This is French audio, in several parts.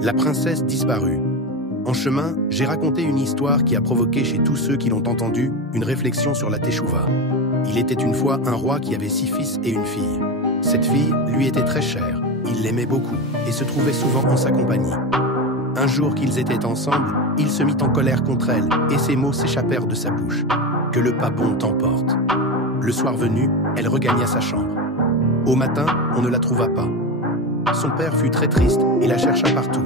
La princesse disparue. En chemin, j'ai raconté une histoire qui a provoqué chez tous ceux qui l'ont entendue une réflexion sur la teshuva. Il était une fois un roi qui avait 6 fils et une fille. Cette fille lui était très chère, il l'aimait beaucoup et se trouvait souvent en sa compagnie. Un jour qu'ils étaient ensemble, il se mit en colère contre elle et ces mots s'échappèrent de sa bouche. « Que le pas bon t'emporte ». Le soir venu, elle regagna sa chambre. Au matin, on ne la trouva pas. Son père fut très triste et la chercha partout.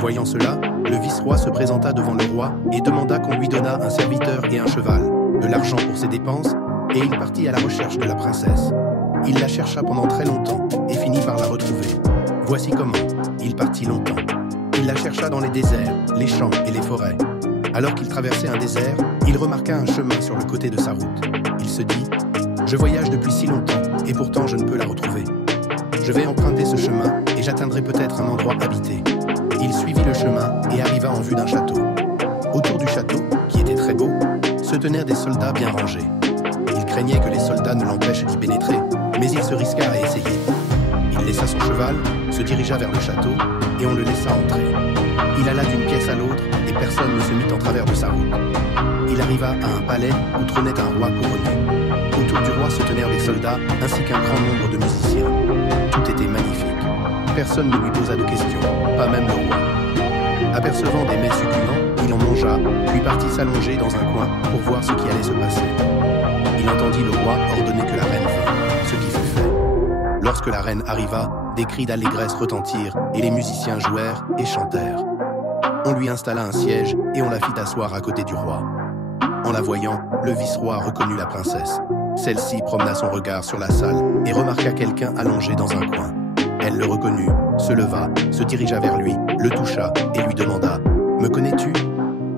Voyant cela, le vice-roi se présenta devant le roi et demanda qu'on lui donnât un serviteur et un cheval, de l'argent pour ses dépenses, et il partit à la recherche de la princesse. Il la chercha pendant très longtemps et finit par la retrouver. Voici comment. Il partit longtemps. Il la chercha dans les déserts, les champs et les forêts. Alors qu'il traversait un désert, il remarqua un chemin sur le côté de sa route. Il se dit « Je voyage depuis si longtemps et pourtant je ne peux la retrouver. Je vais emprunter ce chemin et j'atteindrai peut-être un endroit habité. » Il suivit le chemin et arriva en vue d'un château. Autour du château, qui était très beau, se tenaient des soldats bien rangés. Il craignait que les soldats ne l'empêchent d'y pénétrer, mais il se risqua à essayer. Il laissa son cheval, se dirigea vers le château et on le laissa entrer. Il alla d'une pièce à l'autre et personne ne se mit en travers de sa route. Il arriva à un palais où trônait un roi couronné. Autour du roi se tenèrent des soldats ainsi qu'un grand nombre de musiciens. Tout était magnifique. Personne ne lui posa de questions, pas même le roi. Apercevant des mets succulents, il en mangea, puis partit s'allonger dans un coin pour voir ce qui allait se passer. Il entendit le roi ordonner que la reine vînt, ce qui fut fait. Lorsque la reine arriva, des cris d'allégresse retentirent et les musiciens jouèrent et chantèrent. On lui installa un siège et on la fit asseoir à côté du roi. En la voyant, le vice-roi reconnut la princesse. Celle-ci promena son regard sur la salle et remarqua quelqu'un allongé dans un coin. Elle le reconnut, se leva, se dirigea vers lui, le toucha et lui demanda « Me connais-tu » ?«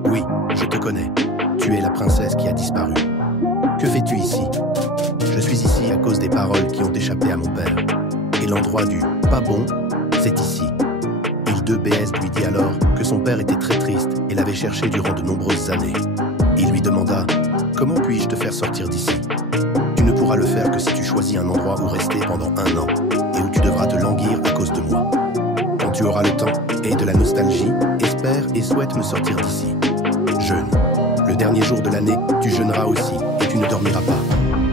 Oui, je te connais. Tu es la princesse qui a disparu. Que fais-tu ici ?»« Je suis ici à cause des paroles qui ont échappé à mon père. Et l'endroit du « pas bon », c'est ici. » Il de BS lui dit alors que son père était très triste et l'avait cherché durant de nombreuses années. Il lui demanda « Comment puis-je te faire sortir d'ici ? Tu ne pourras le faire que si tu choisis un endroit où rester pendant 1 an. Et où tu devras te languir à cause de moi. Quand tu auras le temps et de la nostalgie, espère et souhaite me sortir d'ici. Jeûne. Le dernier jour de l'année, tu jeûneras aussi et tu ne dormiras pas.